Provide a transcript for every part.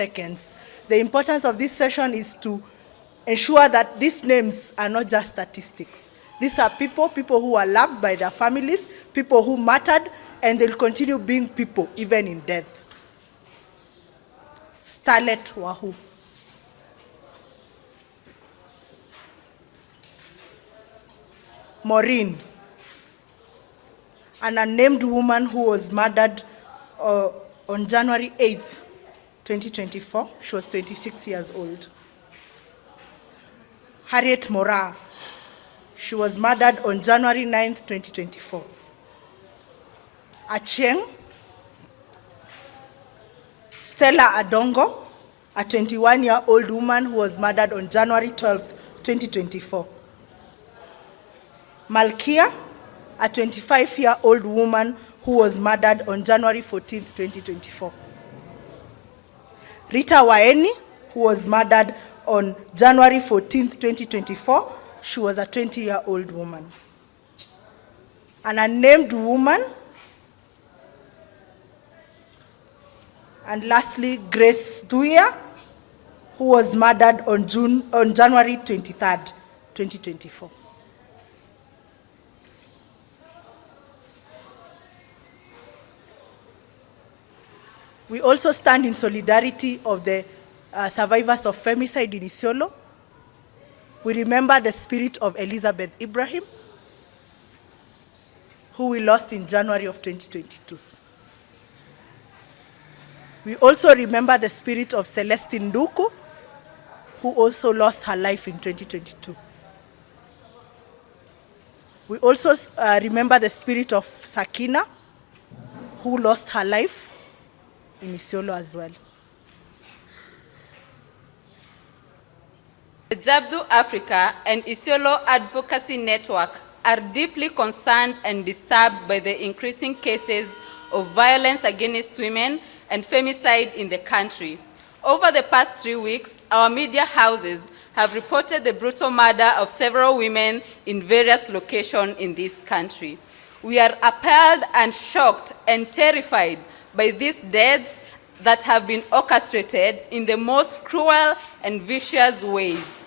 seconds. The importance of this session is to ensure that these names are not just statistics. These are people who are loved by their families, people who mattered, and they'll continue being people even in death. Starlet Wahoo. Maureen, an unnamed woman who was murdered on January 8th, 2024. She was 26 years old. Harriet Mora, she was murdered on January 9th, 2024. Acheng, Stella Adongo, a 21-year-old woman who was murdered on January 12th, 2024. Malkia, a 25-year-old woman who was murdered on January 14th, 2024. Rita Waeni, who was murdered on January 14th, 2024. She was a 20-year-old woman. An unnamed woman. And lastly, Grace Duya, who was murdered on January 23rd, 2024. We also stand in solidarity of the survivors of femicide in Isiolo. We remember the spirit of Elizabeth Ibrahim, who we lost in January of 2022. We also remember the spirit of Celestine Nduku, who also lost her life in 2022. We also remember the spirit of Sakina, who lost her life in Isiolo as well. The Jabdu Africa and Isiolo Advocacy Network are deeply concerned and disturbed by the increasing cases of violence against women and femicide in the country. Over the past 3 weeks, our media houses have reported the brutal murder of several women in various locations in this country. We are appalled and shocked and terrified by these deaths that have been orchestrated in the most cruel and vicious ways.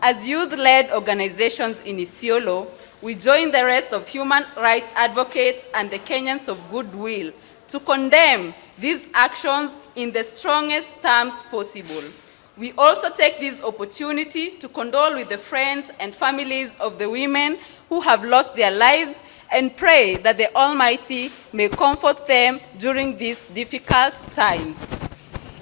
As youth-led organizations in Isiolo, we join the rest of human rights advocates and the Kenyans of goodwill to condemn these actions in the strongest terms possible. We also take this opportunity to condole with the friends and families of the women who have lost their lives and pray that the Almighty may comfort them during these difficult times.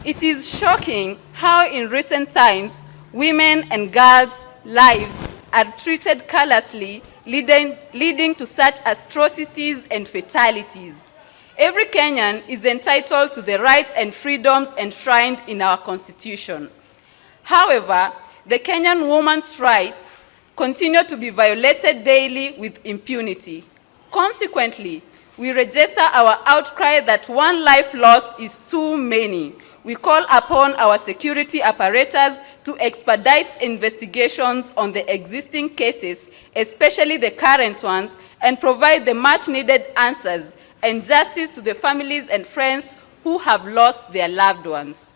It is shocking how in recent times, women and girls' lives are treated callously, leading to such atrocities and fatalities. Every Kenyan is entitled to the rights and freedoms enshrined in our Constitution. However, the Kenyan woman's rights continue to be violated daily with impunity. Consequently, we register our outcry that one life lost is too many. We call upon our security apparatus to expedite investigations on the existing cases, especially the current ones, and provide the much-needed answers and justice to the families and friends who have lost their loved ones.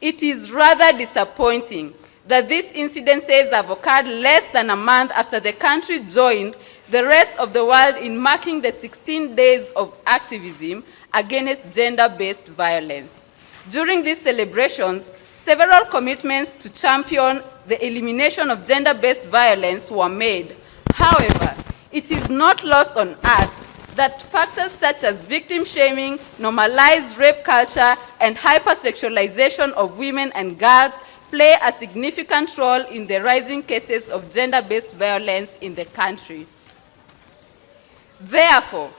It is rather disappointing that these incidences have occurred less than a month after the country joined the rest of the world in marking the 16 days of activism against gender-based violence. During these celebrations, several commitments to champion the elimination of gender-based violence were made. However, it is not lost on us that factors such as victim shaming, normalized rape culture, and hyper-sexualization of women and girls play a significant role in the rising cases of gender-based violence in the country. Therefore,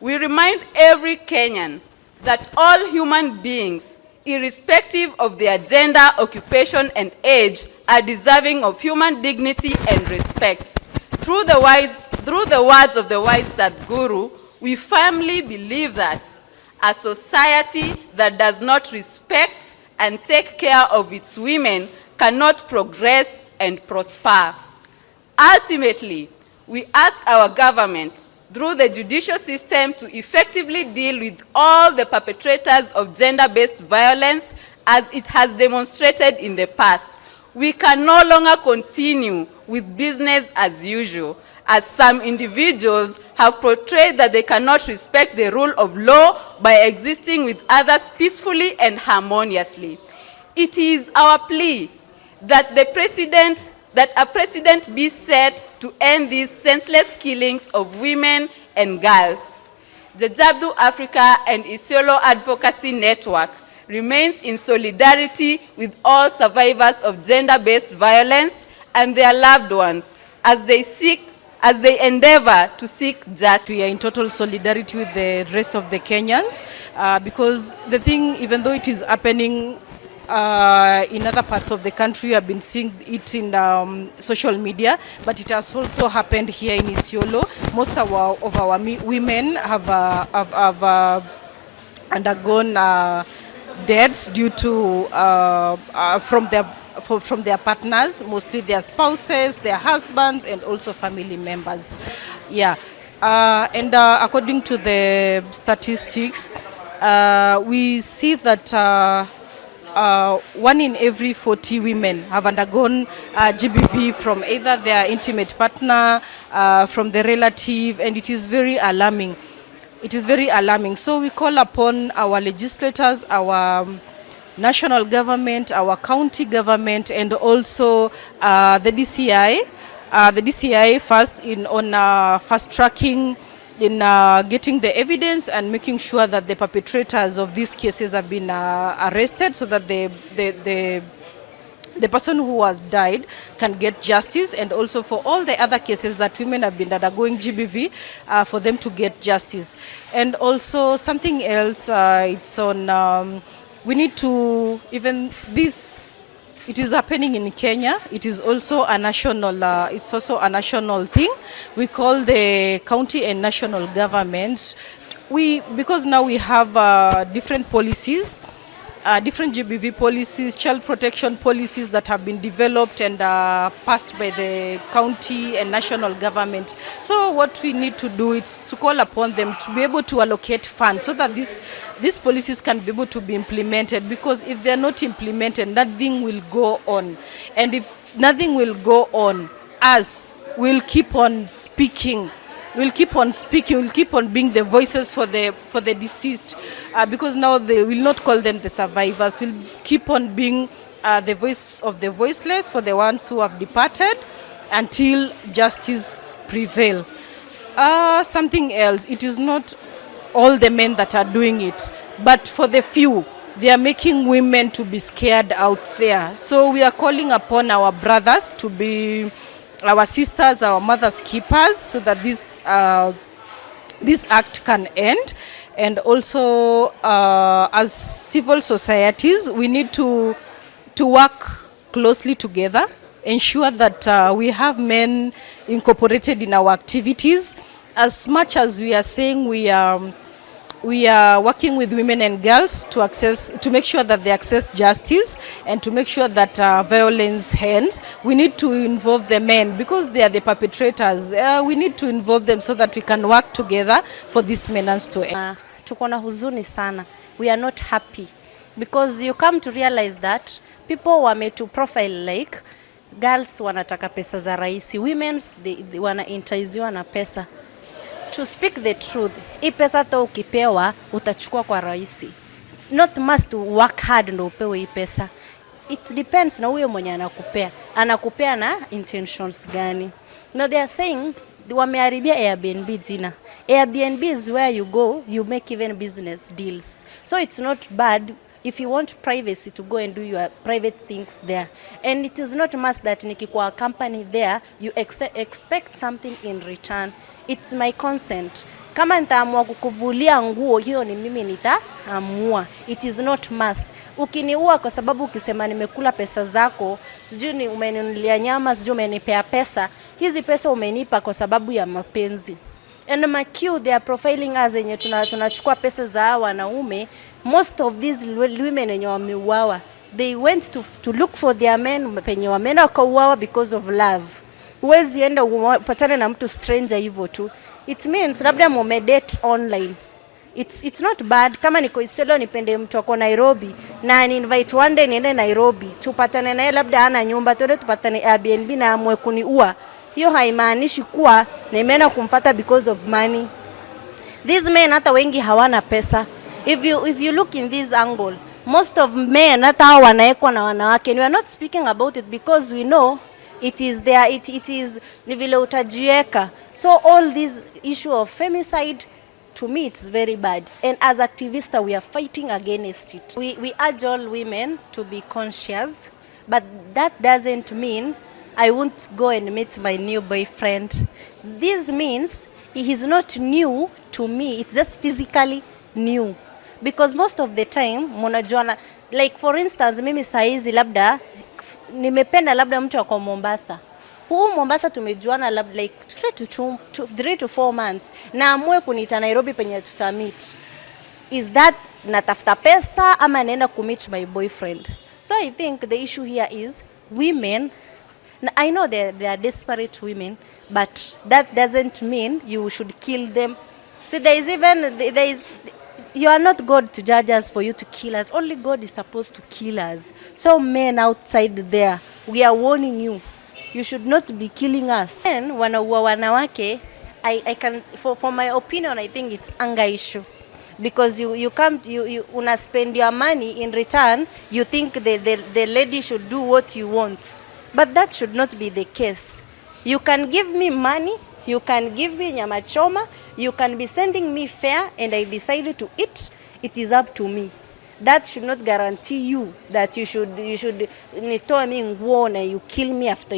we remind every Kenyan that all human beings, irrespective of their gender, occupation, and age, are deserving of human dignity and respect. Through the words of the wise Sadhguru, we firmly believe that a society that does not respect and take care of its women cannot progress and prosper. Ultimately, we ask our government, through the judicial system, to effectively deal with all the perpetrators of gender-based violence as it has demonstrated in the past. We can no longer continue with business as usual, as some individuals have portrayed that they cannot respect the rule of law by existing with others peacefully and harmoniously. It is our plea that a precedent be set to end these senseless killings of women and girls. The Jabdu Africa and Isiolo Advocacy Network remains in solidarity with all survivors of gender-based violence and their loved ones as they endeavor to seek justice. We are in total solidarity with the rest of the Kenyans because the thing, even though it is happening in other parts of the country, I've been seeing it in social media, but it has also happened here in Isiolo. Most of our women have undergone deaths due to from their partners, mostly their spouses, their husbands, and also family members. Yeah, and according to the statistics, we see that 1 in every 40 women have undergone GBV from either their intimate partner, from the relative, and it is very alarming. It is very alarming. So we call upon our legislators, our national government, our county government, and also the DCI. The DCI first on fast tracking, in getting the evidence and making sure that the perpetrators of these cases have been arrested, so that the person who has died can get justice, and also for all the other cases that women have been undergoing GBV, for them to get justice. And also something else, it's on, we need to, even this, it is happening in Kenya, it is also a national, it's also a national thing. We call the county and national governments, because now we have different policies, different GBV policies, child protection policies that have been developed and passed by the county and national government. So what we need to do is to call upon them to be able to allocate funds so that these policies can be able to be implemented, because if they are not implemented, nothing will go on. And if nothing will go on, us will keep on speaking. We'll keep on speaking, we'll keep on being the voices for the deceased, because now they will not call them the survivors. We'll keep on being the voice of the voiceless for the ones who have departed until justice prevail. Something else, it is not all the men that are doing it, but for the few, they are making women to be scared out there. So we are calling upon our brothers to be our sisters, our mothers keepers, so that this act can end. And also as civil societies, we need to work closely together, ensure that we have men incorporated in our activities. As much as we are saying we are working with women and girls to make sure that they access justice and to make sure that violence ends. We need to involve the men because they are the perpetrators. We need to involve them so that we can work together for this menace to end. Tuko na huzuni sana. We are not happy because you come to realize that people wame to profile like girls wanataka pesa za rahisi, women's they wanaintaiziwa na pesa. To speak the truth, hii pesa to ukipewa utachukua kwa rahisi. It's not must to work hard ndo upewe hii pesa. It depends na huyo mwenye anakupea na intentions gani. Now they are saying wameharibia Airbnb jina. Airbnb is where you go, you make even business deals. So it's not bad if you want privacy to go and do your private things there. And it is not must that nikikuwa company there, you expect something in return. It's my consent. Kama nitaamua kukuvulia nguo, hiyo ni mimi nitaamua. It is not must. Ukiniua kwa sababu ukisema nimekula pesa zako, sijui ni umeninunulia nyama, sijui umenipea pesa, hizi pesa umenipa kwa sababu ya mapenzi. And makiu, they are profiling us yenye tunachukua pesa za wanaume. Most of these women wenye wameuawa, they went to look for their men, penye wameenda wakauawa because of love. Huwezi enda upatane na mtu stranger hivyo tu. It means labda mumedate online. It's not bad. Kama niko Isiolo nipende mtu ako Nairobi na ni invite one day niende Nairobi, tupatane naye labda hana nyumba, tuende tupatane Airbnb na amwe kuniua. Hiyo haimaanishi kuwa nimeenda kumfuata because of money. These men hata wengi hawana pesa. If you look in this angle, most of men hata hao wanaekwa na wanawake. We are not speaking about it because we know it is there, it is ni vile utajieka. So all this issue of femicide, to me it's very bad, and as activists we are fighting against it. We urge all women to be conscious, but that doesn't mean I won't go and meet my new boyfriend. This means he is not new to me, it's just physically new. Because most of the time mnajuana, like for instance mimi saizi labda nimependa labda mtu ako Mombasa. Huu Mombasa tumejuana labda like 3 to 4 months. Na amue kuniita Nairobi penye tutamit. Is that natafuta pesa ama naenda kumit my boyfriend? So I think the issue here is women. I know they are desperate women, but that doesn't mean you should kill them. See, you are not God to judge us for you to kill us. Only God is supposed to kill us. So men outside there, we are warning you. You should not be killing us. And wanaua wanawake, I can, for my opinion, I think it's anger issue. Because you una spend your money, in return, you think the lady should do what you want. But that should not be the case. You can give me money, you can give me nyama choma, you can be sending me fare, and I decided to eat. It is up to me. That should not guarantee you that you should nitoa mi nguo na you kill me after